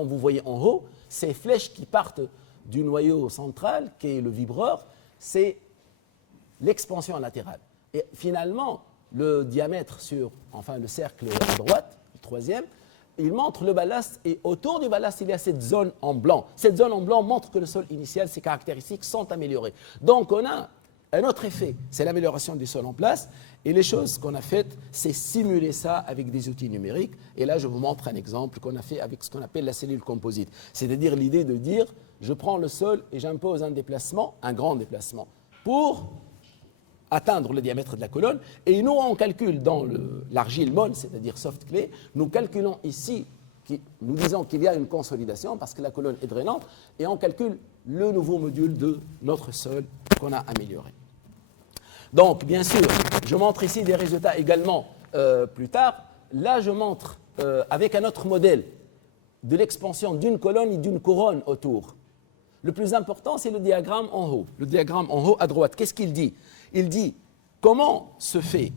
comme vous voyez en haut, ces flèches qui partent du noyau central, qui est le vibreur, c'est l'expansion latérale. Et finalement, le diamètre le cercle à droite, le troisième, il montre le ballast et autour du ballast, il y a cette zone en blanc. Cette zone en blanc montre que le sol initial, ses caractéristiques sont améliorées. Donc on a un autre effet, c'est l'amélioration du sol en place. Et les choses qu'on a faites, c'est simuler ça avec des outils numériques. Et là, je vous montre un exemple qu'on a fait avec ce qu'on appelle la cellule composite. C'est-à-dire l'idée de dire, je prends le sol et j'impose un déplacement, un grand déplacement, pour atteindre le diamètre de la colonne. Et nous, on calcule dans l'argile molle, c'est-à-dire soft clay, nous calculons ici, nous disons qu'il y a une consolidation parce que la colonne est drainante, et on calcule le nouveau module de notre sol qu'on a amélioré. Donc, bien sûr, je montre ici des résultats également plus tard. Là, je montre avec un autre modèle de l'expansion d'une colonne et d'une couronne autour. Le plus important, c'est le diagramme en haut. Le diagramme en haut à droite, qu'est-ce qu'il dit? Il dit comment se fait,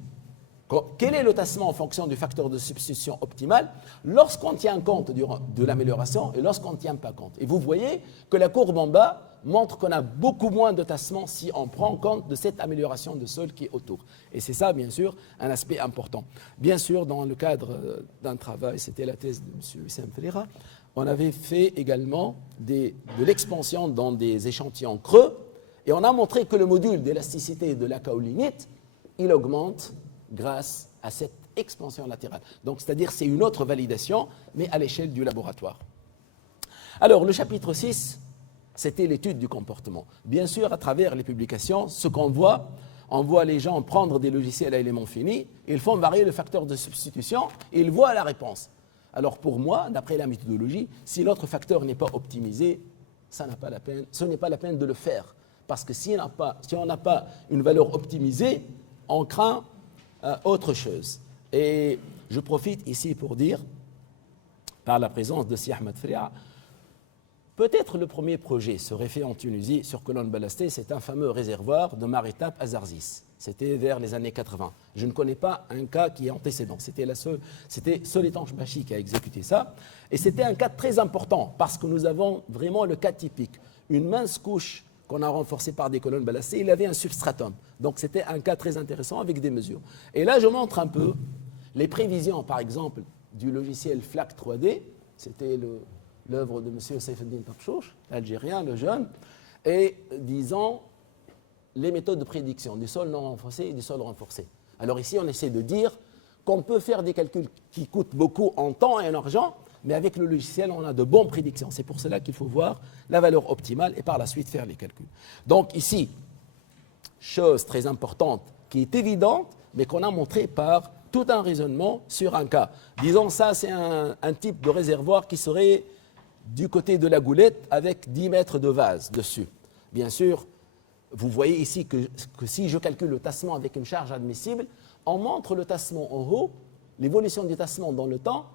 quel est le tassement en fonction du facteur de substitution optimal lorsqu'on tient compte de l'amélioration et lorsqu'on ne tient pas compte. Et vous voyez que la courbe en bas montre qu'on a beaucoup moins de tassement si on prend compte de cette amélioration de sol qui est autour. Et c'est ça, bien sûr, un aspect important. Bien sûr, dans le cadre d'un travail, c'était la thèse de M. Wissam Ferreira, on avait fait également de l'expansion dans des échantillons creux, et on a montré que le module d'élasticité de la kaolinite, il augmente grâce à cette expansion latérale. Donc, c'est-à-dire c'est une autre validation, mais à l'échelle du laboratoire. Alors, le chapitre 6, c'était l'étude du comportement. Bien sûr, à travers les publications, ce qu'on voit, on voit les gens prendre des logiciels à éléments finis, ils font varier le facteur de substitution et ils voient la réponse. Alors pour moi, d'après la méthodologie, si notre facteur n'est pas optimisé, ce n'est pas la peine de le faire. Parce que si on n'a pas une valeur optimisée, on craint autre chose. Et je profite ici pour dire, par la présence de Si Ahmed Fria, peut-être le premier projet serait fait en Tunisie sur colonne ballastée, c'est un fameux réservoir de Maritap à Zarzis. C'était vers les années 80. Je ne connais pas un cas qui est antécédent. C'était Soletanche Bachi qui a exécuté ça. Et c'était un cas très important parce que nous avons vraiment le cas typique. Une mince couche qu'on a renforcée par des colonnes ballastées, il avait un substratum. Donc c'était un cas très intéressant avec des mesures. Et là, je montre un peu les prévisions, par exemple, du logiciel FLAC 3D. C'était l'œuvre de M. Saifeddin Tapchouch, algérien, le jeune, et disons les méthodes de prédiction du sol non renforcé et du sol renforcé. Alors ici, on essaie de dire qu'on peut faire des calculs qui coûtent beaucoup en temps et en argent, mais avec le logiciel, on a de bonnes prédictions. C'est pour cela qu'il faut voir la valeur optimale et par la suite faire les calculs. Donc ici, chose très importante qui est évidente, mais qu'on a montré par tout un raisonnement sur un cas. Disons ça, c'est un type de réservoir qui serait du côté de la goulette avec 10 mètres de vase dessus. Bien sûr, vous voyez ici que si je calcule le tassement avec une charge admissible, on montre le tassement en haut, l'évolution du tassement dans le temps,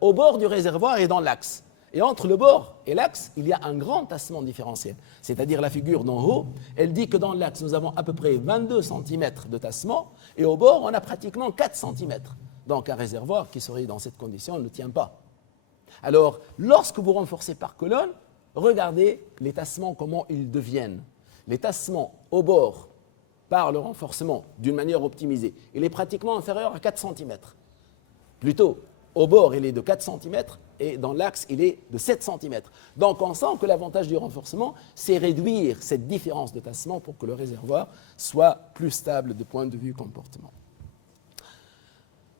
au bord du réservoir et dans l'axe. Et entre le bord et l'axe, il y a un grand tassement différentiel. C'est-à-dire la figure d'en haut, elle dit que dans l'axe, nous avons à peu près 22 cm de tassement, et au bord, on a pratiquement 4 cm. Donc un réservoir qui serait dans cette condition ne tient pas. Alors, lorsque vous renforcez par colonne, regardez les tassements, comment ils deviennent. Les tassements au bord, par le renforcement d'une manière optimisée, il est pratiquement inférieur à 4 cm. Plutôt, au bord, il est de 4 cm et dans l'axe, il est de 7 cm. Donc, on sent que l'avantage du renforcement, c'est réduire cette différence de tassement pour que le réservoir soit plus stable de point de vue comportement.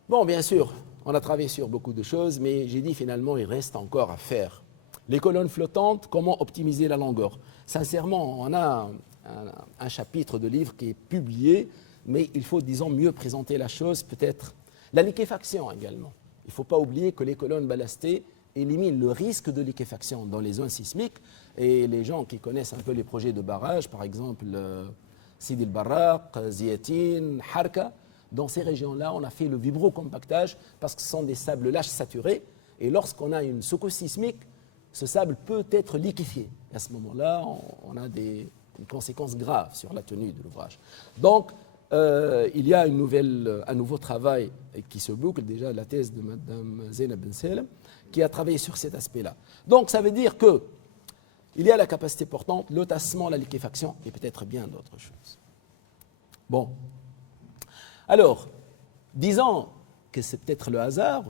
Bon, bien sûr, on a travaillé sur beaucoup de choses, mais j'ai dit finalement, il reste encore à faire. Les colonnes flottantes, comment optimiser la longueur? Sincèrement, on a un chapitre de livre qui est publié, mais il faut, disons, mieux présenter la chose, peut-être. La liquéfaction également. Il ne faut pas oublier que les colonnes ballastées éliminent le risque de liquéfaction dans les zones sismiques. Et les gens qui connaissent un peu les projets de barrage, par exemple Sidi el-Barraq, Ziatin, Harka, dans ces régions-là, on a fait le vibrocompactage parce que ce sont des sables lâches saturés. Et lorsqu'on a une secousse sismique, ce sable peut être liquéfié. Et à ce moment-là, on a des conséquences graves sur la tenue de l'ouvrage. Donc, il y a un nouveau travail qui se boucle, déjà la thèse de Mme Zeynab Ben Salem, qui a travaillé sur cet aspect-là. Donc ça veut dire que il y a la capacité portante, le tassement, la liquéfaction et peut-être bien d'autres choses. Bon. Alors, disons que c'est peut-être le hasard,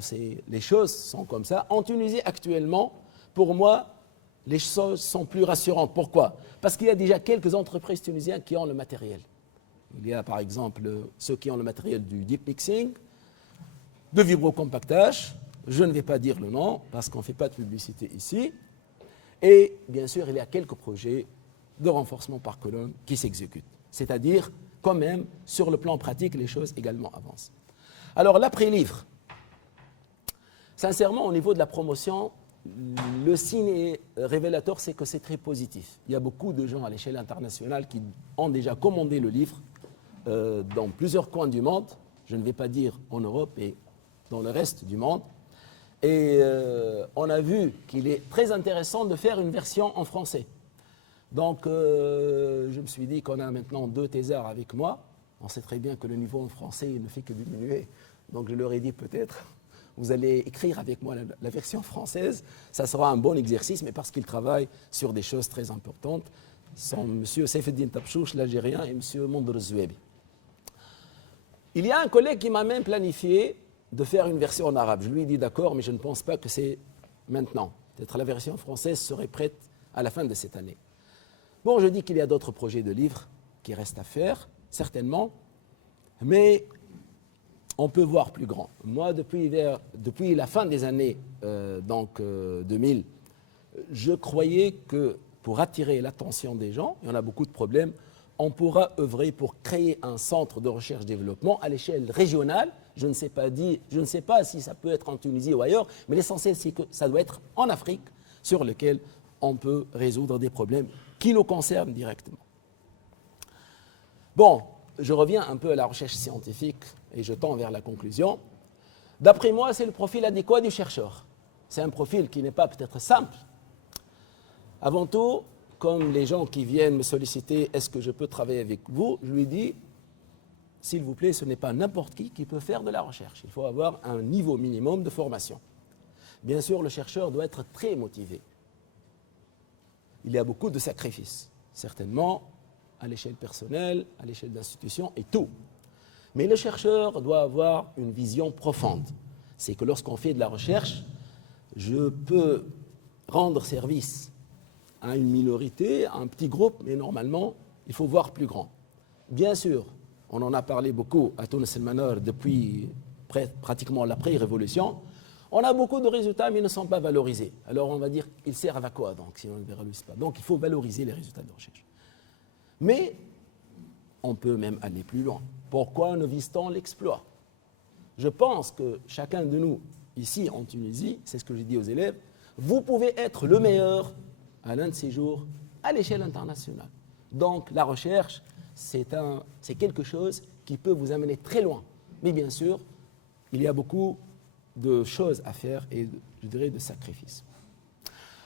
les choses sont comme ça. En Tunisie, actuellement, pour moi, les choses sont plus rassurantes. Pourquoi? Parce qu'il y a déjà quelques entreprises tunisiennes qui ont le matériel. Il y a par exemple ceux qui ont le matériel du deep mixing, de vibrocompactage, je ne vais pas dire le nom parce qu'on ne fait pas de publicité ici. Et bien sûr, il y a quelques projets de renforcement par colonne qui s'exécutent. C'est-à-dire, quand même, sur le plan pratique, les choses également avancent. Alors, l'après-livre. Sincèrement, au niveau de la promotion, le signe révélateur, c'est que c'est très positif. Il y a beaucoup de gens à l'échelle internationale qui ont déjà commandé le livre dans plusieurs coins du monde. Je ne vais pas dire en Europe et dans le reste du monde. Et on a vu qu'il est très intéressant de faire une version en français. Donc, je me suis dit qu'on a maintenant 2 thésards avec moi. On sait très bien que le niveau en français ne fait que diminuer. Donc, je leur ai dit peut-être, vous allez écrire avec moi la version française. Ça sera un bon exercice, mais parce qu'ils travaillent sur des choses très importantes. Ce sont M. Saifeddin Tabchouch, l'Algérien, et M. Mondr Zouebi. Il y a un collègue qui m'a même planifié de faire une version en arabe. Je lui ai dit d'accord, mais je ne pense pas que c'est maintenant. Peut-être la version française serait prête à la fin de cette année. Bon, je dis qu'il y a d'autres projets de livres qui restent à faire, certainement, mais on peut voir plus grand. Moi, depuis la fin des années 2000, je croyais que pour attirer l'attention des gens, il y en a beaucoup de problèmes, on pourra œuvrer pour créer un centre de recherche-développement à l'échelle régionale. Je ne sais pas si ça peut être en Tunisie ou ailleurs, mais l'essentiel, c'est que ça doit être en Afrique, sur lequel on peut résoudre des problèmes qui nous concernent directement. Bon, je reviens un peu à la recherche scientifique et je tends vers la conclusion. D'après moi, c'est le profil adéquat du chercheur. C'est un profil qui n'est pas peut-être simple. Avant tout, comme les gens qui viennent me solliciter, est-ce que je peux travailler avec vous? Je lui dis, s'il vous plaît, ce n'est pas n'importe qui peut faire de la recherche. Il faut avoir un niveau minimum de formation. Bien sûr, le chercheur doit être très motivé. Il y a beaucoup de sacrifices, certainement, à l'échelle personnelle, à l'échelle d'institution et tout. Mais le chercheur doit avoir une vision profonde. C'est que lorsqu'on fait de la recherche, je peux rendre service à une minorité, à un petit groupe, mais normalement, il faut voir plus grand. Bien sûr, on en a parlé beaucoup à Tunis El Manor depuis pratiquement l'après-révolution. On a beaucoup de résultats, mais ils ne sont pas valorisés. Alors on va dire, ils servent à quoi donc, si on ne les valorise pas? Donc il faut valoriser les résultats de recherche. Mais on peut même aller plus loin. Pourquoi ne vise-t-on l'exploit? Je pense que chacun de nous, ici en Tunisie, c'est ce que j'ai dit aux élèves, vous pouvez être le meilleur à l'un de ces jours à l'échelle internationale. Donc la recherche, c'est quelque chose qui peut vous amener très loin. Mais bien sûr, il y a beaucoup de choses à faire et, je dirais, de sacrifices.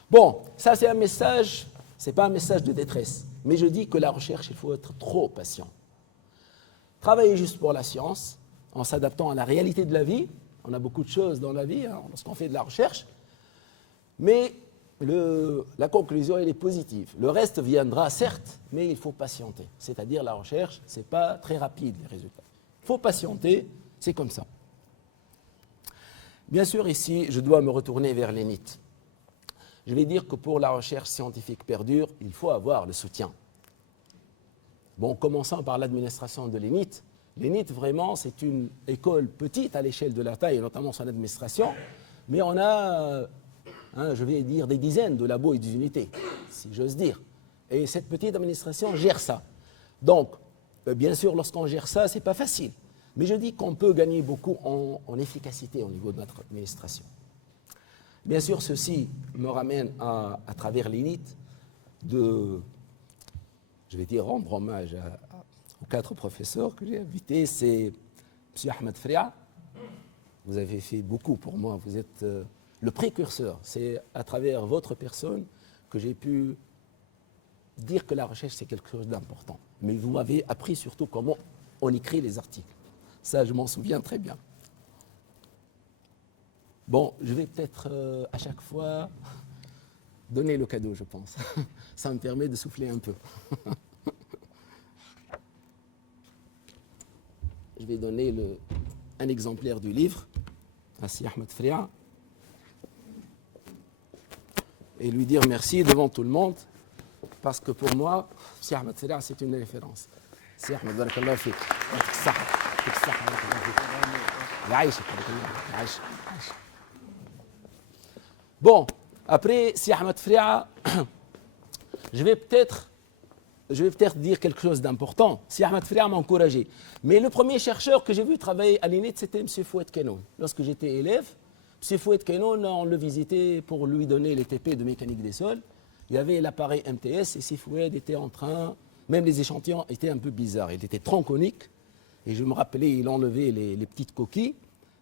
Bon, ça c'est un message, ce n'est pas un message de détresse, mais je dis que la recherche, il faut être trop patient. Travailler juste pour la science, en s'adaptant à la réalité de la vie. On a beaucoup de choses dans la vie lorsqu'on fait de la recherche, mais la conclusion, elle est positive. Le reste viendra, certes, mais il faut patienter. C'est-à-dire, la recherche, ce n'est pas très rapide, les résultats. Il faut patienter, c'est comme ça. Bien sûr, ici, je dois me retourner vers l'ENIT. Je vais dire que pour la recherche scientifique perdure, il faut avoir le soutien. Bon, commençons par l'administration de l'ENIT. L'ENIT, vraiment, c'est une école petite à l'échelle de la taille, et notamment son administration, mais on a, je vais dire, des dizaines de labos et d'unités, si j'ose dire. Et cette petite administration gère ça. Donc, bien sûr, lorsqu'on gère ça, ce n'est pas facile. Mais je dis qu'on peut gagner beaucoup en efficacité au niveau de notre administration. Bien sûr, ceci me ramène à travers l'ENIT de, je vais dire, rendre hommage aux 4 professeurs que j'ai invités. C'est M. Ahmed Fria. Vous avez fait beaucoup pour moi. Vous êtes le précurseur. C'est à travers votre personne que j'ai pu dire que la recherche, c'est quelque chose d'important. Mais vous m'avez appris surtout comment on écrit les articles. Ça, je m'en souviens très bien. Bon, je vais peut-être à chaque fois donner le cadeau, je pense. Ça me permet de souffler un peu. Je vais donner un exemplaire du livre à Si Ahmed Fria et lui dire merci devant tout le monde parce que pour moi, Si Ahmed Fria, c'est une référence. Si Ahmed, barakallahu fik. Bon, après Si Ahmed Fria, je vais peut-être dire quelque chose d'important. Si Ahmed Fria m'a encouragé. Mais le premier chercheur que j'ai vu travailler à l'INIT, c'était M. Fouad Kenoun. Lorsque j'étais élève, M. Fouad Kenoun, on le visitait pour lui donner les TP de mécanique des sols. Il y avait l'appareil MTS et si Fouad était en train, même les échantillons étaient un peu bizarres. Il était tronconique et je me rappelais, il enlevait les petites coquilles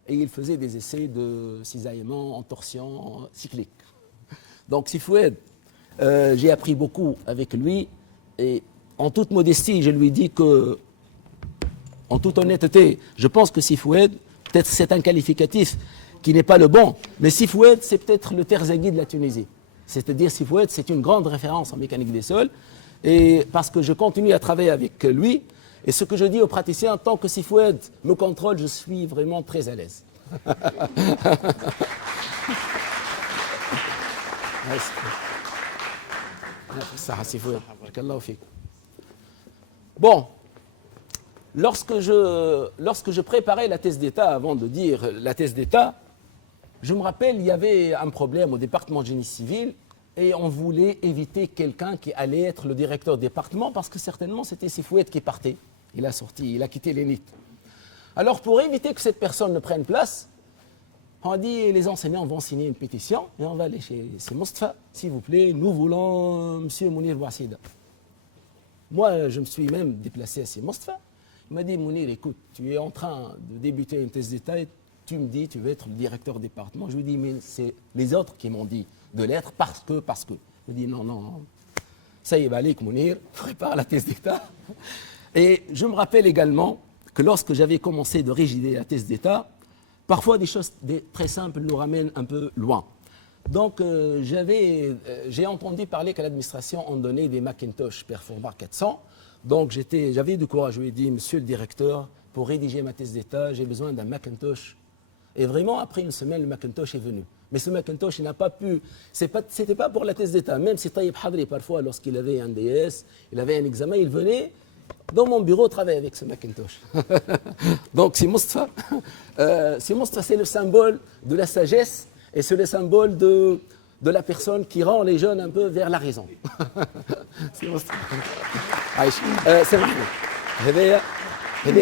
et il faisait des essais de cisaillement en torsion cyclique. Donc si Fouad, j'ai appris beaucoup avec lui. Et en toute modestie, je lui dis que, en toute honnêteté, je pense que Sifoued, peut-être c'est un qualificatif qui n'est pas le bon, mais Sifoued, c'est peut-être le Terzaghi de la Tunisie. C'est-à-dire Sifoued, c'est une grande référence en mécanique des sols, et parce que je continue à travailler avec lui, et ce que je dis aux praticiens, tant que Sifoued me contrôle, je suis vraiment très à l'aise. Bon, lorsque je préparais la thèse d'État, avant de dire la thèse d'État, je me rappelle, il y avait un problème au département de génie civil et on voulait éviter quelqu'un qui allait être le directeur du département parce que certainement c'était Sifoued qui partait. Il a quitté l'ENIT. Alors pour éviter que cette personne ne prenne place, on a dit les enseignants vont signer une pétition et on va aller chez Moustapha, s'il vous plaît, nous voulons M. Mounir Bouassida. Moi, je me suis même déplacé à chez Moustapha. Il m'a dit, Mounir, écoute, tu es en train de débuter une thèse d'État et tu me dis, tu veux être le directeur du département. Je lui dis, mais c'est les autres qui m'ont dit de l'être parce que. Je lui dis, non. Ça y est, Balik, Mounir, prépare la thèse d'État. Et je me rappelle également que lorsque j'avais commencé de rédiger la thèse d'État, parfois des choses très simples nous ramènent un peu loin. Donc j'ai entendu parler qu'à l'administration on donnait des Macintosh Performar 400. Donc j'avais du courage, je lui ai dit, monsieur le directeur, pour rédiger ma thèse d'État, j'ai besoin d'un Macintosh. Et vraiment, après une semaine, le Macintosh est venu. Mais ce Macintosh, il n'a pas pu, c'était pas pour la thèse d'État. Même si Taïb Hadri, parfois, lorsqu'il avait un DS, il avait un examen, il venait dans mon bureau travailler avec ce Macintosh. Donc c'est Moustapha. C'est le symbole de la sagesse et c'est le symbole de la personne qui rend les jeunes un peu vers la raison. C'est Moustapha. سامحني هذا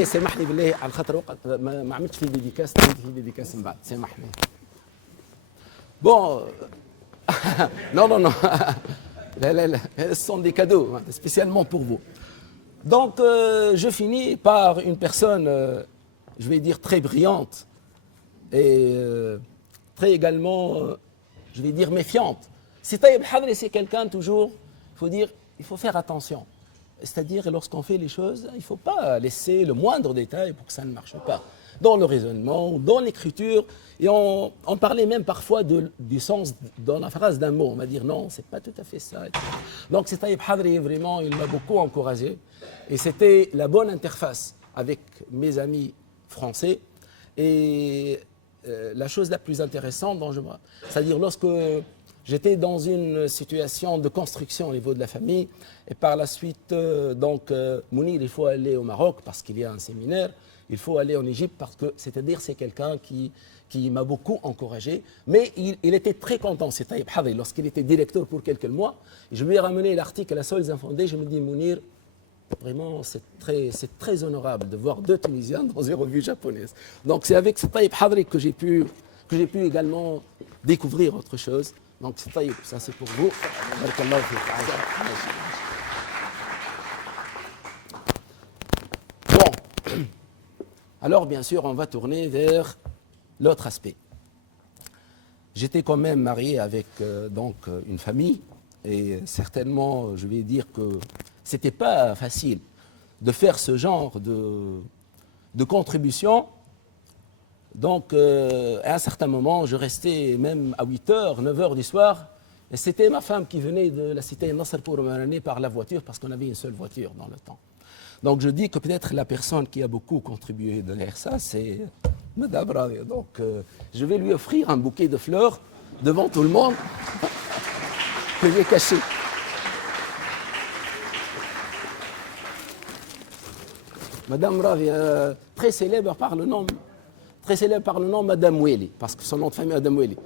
سامحني بالله على خاطر وقت ما عملتش في ديديكاس من بعد سامحني. Bon, non. Là, ce sont des cadeaux, spécialement pour vous. Donc, je finis par une personne, je vais dire, très brillante et très également, je vais dire, méfiante. C'est Taïb Hadri, c'est quelqu'un toujours, il faut faire attention. C'est-à-dire, lorsqu'on fait les choses, il ne faut pas laisser le moindre détail pour que ça ne marche pas. Dans le raisonnement, dans l'écriture, et on parlait même parfois du sens dans la phrase d'un mot. On va dire non, c'est pas tout à fait ça. Donc c'est Taïb Hadri, vraiment, il m'a beaucoup encouragé. Et c'était la bonne interface avec mes amis français. Et la chose la plus intéressante, c'est-à-dire lorsque j'étais dans une situation de construction au niveau de la famille, et par la suite, Mounir, il faut aller au Maroc parce qu'il y a un séminaire. Il faut aller en Égypte parce que, c'est-à-dire, c'est quelqu'un qui m'a beaucoup encouragé. Mais il était très content, c'est Taïb Hadri, lorsqu'il était directeur pour quelques mois. Je lui ai ramené l'article à la Sols Infondés. Je me dis, Mounir, vraiment, c'est très honorable de voir deux Tunisiens dans une revue japonaise. Donc, c'est avec ce Taïb Hadri que j'ai pu également découvrir autre chose. Donc, c'est Taïb, ça c'est pour vous. Bon. Alors, bien sûr, on va tourner vers l'autre aspect. J'étais quand même marié avec une famille, et certainement, je vais dire que c'était pas facile de faire ce genre de contribution Donc, à un certain moment, je restais même à 8h, 9h du soir. Et c'était ma femme qui venait de la cité Nasser pour me ramener par la voiture, parce qu'on avait une seule voiture dans le temps. Donc, je dis que peut-être la personne qui a beaucoup contribué derrière ça, c'est Madame Radia. Donc, je vais lui offrir un bouquet de fleurs devant tout le monde que j'ai caché. Madame Radia, très célèbre par le nom Madame Weli, parce que son nom de famille est Madame Weli.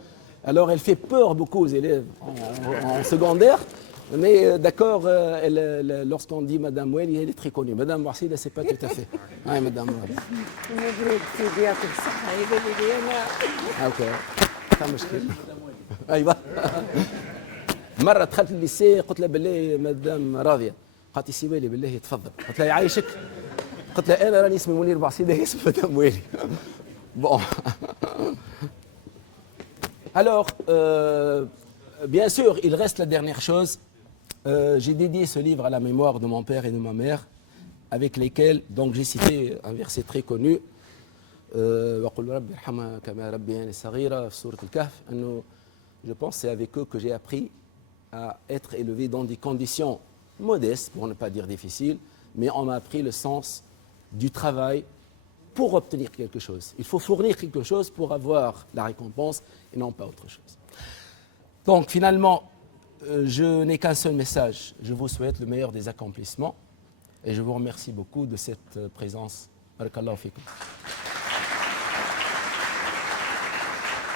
Alors elle fait peur beaucoup aux élèves en secondaire, mais d'accord, lorsqu'on dit Madame Weli, elle est très connue. Madame Warsida, c'est pas tout à fait. Oui, Madame Weli. اوكي ما مشكل ايوه مره دخلت الليسي قلت لها بالله مدام راضيه قالت لي سي ويلي بالله تفضل قلت لها يعيشك قلت لها انا راني اسمي منير بعصيده اسمي مدام ويلي bon alors bien sûr il reste la dernière chose j'ai dédié ce livre à la mémoire de mon père et de ma mère avec lesquels donc j'ai cité un verset très connu وقل رب ارحمها كما ربياني صغيرة في سورة الكهف أنه je pense c'est avec eux que j'ai appris à être élevé dans des conditions modestes pour ne pas dire difficiles mais on m'a appris le sens du travail pour obtenir quelque chose. Il faut fournir quelque chose pour avoir la récompense et non pas autre chose. Donc finalement je n'ai qu'un seul message, je vous souhaite le meilleur des accomplissements et je vous remercie beaucoup de cette présence. Barakallahu fikum.